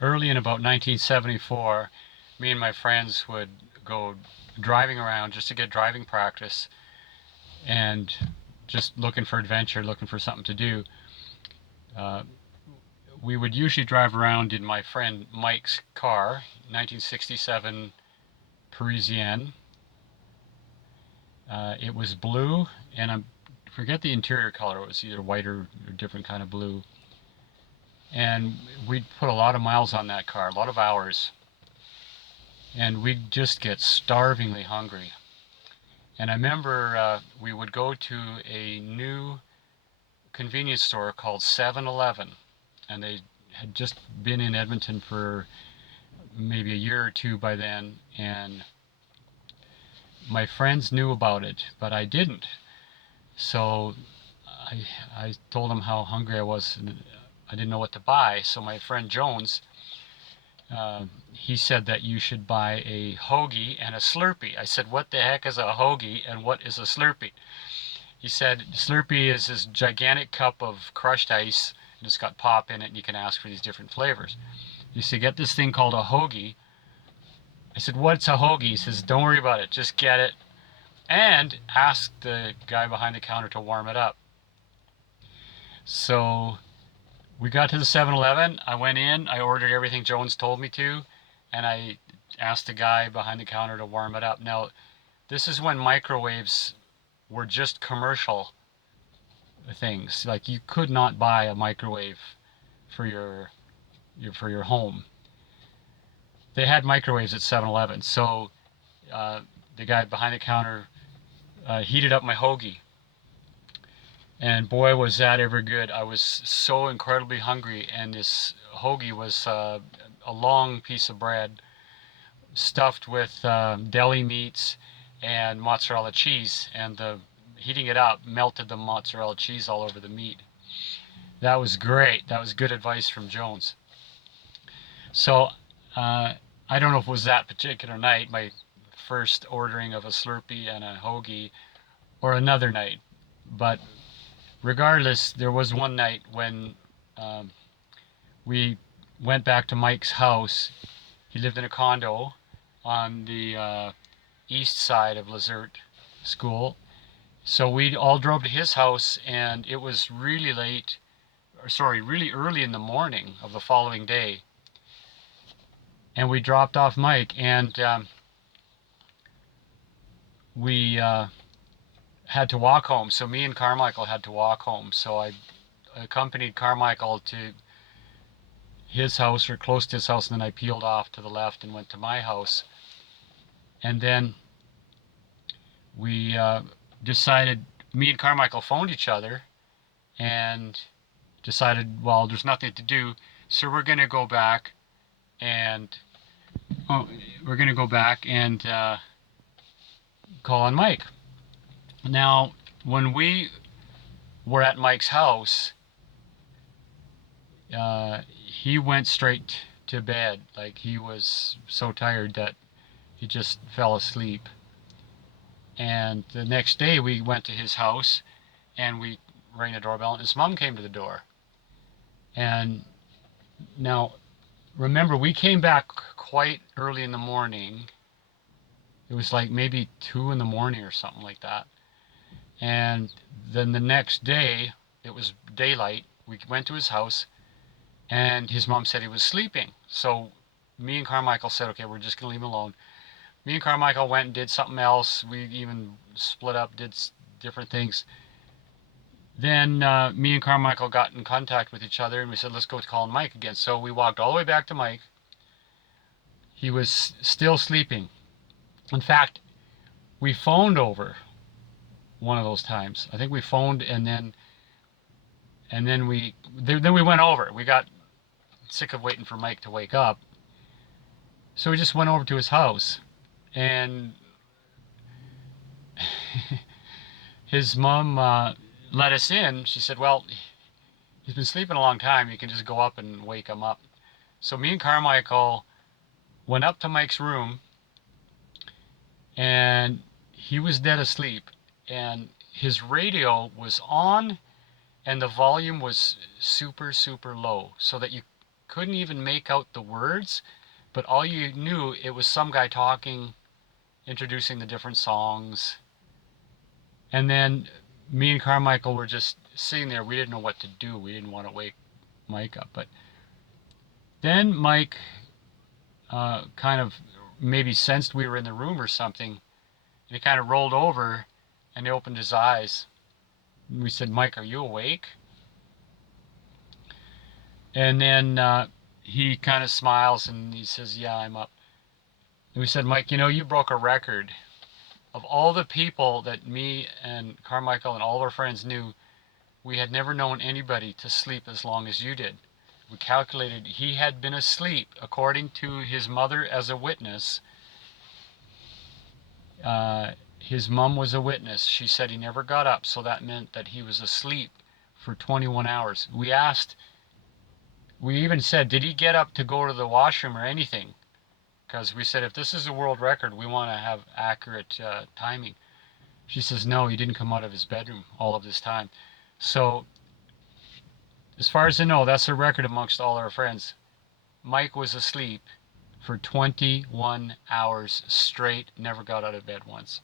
early in about 1974, me and my friends would go driving around just to get driving practice and just looking for adventure, looking for something to do. Uh, we would usually drive around in my friend Mike's car, 1967 Parisienne. It was blue, and I forget the interior color. It was either white or a different kind of blue. And we'd put a lot of miles on that car, a lot of hours, and we'd just get starvingly hungry. And I remember we would go to a new convenience store called 7-Eleven, and they had just been in Edmonton for maybe a year or two by then, and my friends knew about it, but I didn't. So I, I told them how hungry I was, and I didn't know what to buy. So my friend Jones, he said that you should buy a hoagie and a Slurpee. I said, what the heck is a hoagie and what is a Slurpee? He said Slurpee is this gigantic cup of crushed ice, and it's got pop in it, and you can ask for these different flavors. He said, get this thing called a hoagie. I said, what's a hoagie? He says, don't worry about it, just get it and ask the guy behind the counter to warm it up. So we got to the 7-Eleven. I went in, I ordered everything Jones told me to, and I asked the guy behind the counter to warm it up. Now, this is when microwaves were just commercial things. Like you could not buy a microwave for your home. They had microwaves at 7-Eleven. So uh, the guy behind the counter heated up my hoagie. And boy, was that ever good. I was so incredibly hungry, and this hoagie was a long piece of bread stuffed with deli meats and mozzarella cheese, and the heating it up melted the mozzarella cheese all over the meat. That was great. That was good advice from Jones. So I don't know if it was that particular night, my first ordering of a Slurpee and a hoagie, or another night, but regardless, there was one night when um, we went back to Mike's house. He lived in a condo on the east side of Lizert School. So we all drove to his house, and it was really late, or sorry, really early in the morning of the following day. And we dropped off Mike, and we had to walk home. So me and Carmichael had to walk home. So I accompanied Carmichael to his house or close to his house, and then I peeled off to the left and went to my house. And then we decided, me and Carmichael phoned each other and decided, well, there's nothing to do, so we're going to go back and oh, we're going to go back and call on Mike. Now, when we were at Mike's house, he went straight to bed. Like he was so tired that he just fell asleep. And the next day we went to his house and we rang the doorbell and his mom came to the door. And now remember we came back quite early in the morning. It was like maybe 2 in the morning or something like that. And then the next day it was daylight. We went to his house and his mom said he was sleeping. So me and Carmichael said, okay, we're just gonna leave him alone. Me and Carmichael went and did something else. We even split up, did different things. Then me and Carmichael got in contact with each other and we said, let's go call Mike again. So we walked all the way back to Mike. He was still sleeping. In fact, we phoned over one of those times. I think we phoned and then we went over. We got sick of waiting for Mike to wake up. So we just went over to his house and his mom let us in. She said, well, he's been sleeping a long time. You can just go up and wake him up. So me and Carmichael went up to Mike's room, and he was dead asleep. And his radio was on, and the volume was super, super low, so that you couldn't even make out the words, but all you knew, it was some guy talking, introducing the different songs. And then me and Carmichael were just sitting there. We didn't know what to do. We didn't want to wake Mike up. But then Mike kind of maybe sensed we were in the room or something. And he kind of rolled over and he opened his eyes. And we said, Mike, are you awake? And then he kind of smiles and he says, yeah, I'm up. And we said, Mike, you broke a record. Of all the people that me and Carmichael and all of our friends knew, we had never known anybody to sleep as long as you did. We calculated he had been asleep, according to his mother as a witness. His mom was a witness. She said he never got up, so that meant that he was asleep for 21 hours. We even said, did he get up to go to the washroom or anything? Because we said, if this is a world record, we want to have accurate timing. She says, no, he didn't come out of his bedroom all of this time. So, as far as I know, that's a record amongst all our friends. Mike was asleep for 21 hours straight, never got out of bed once.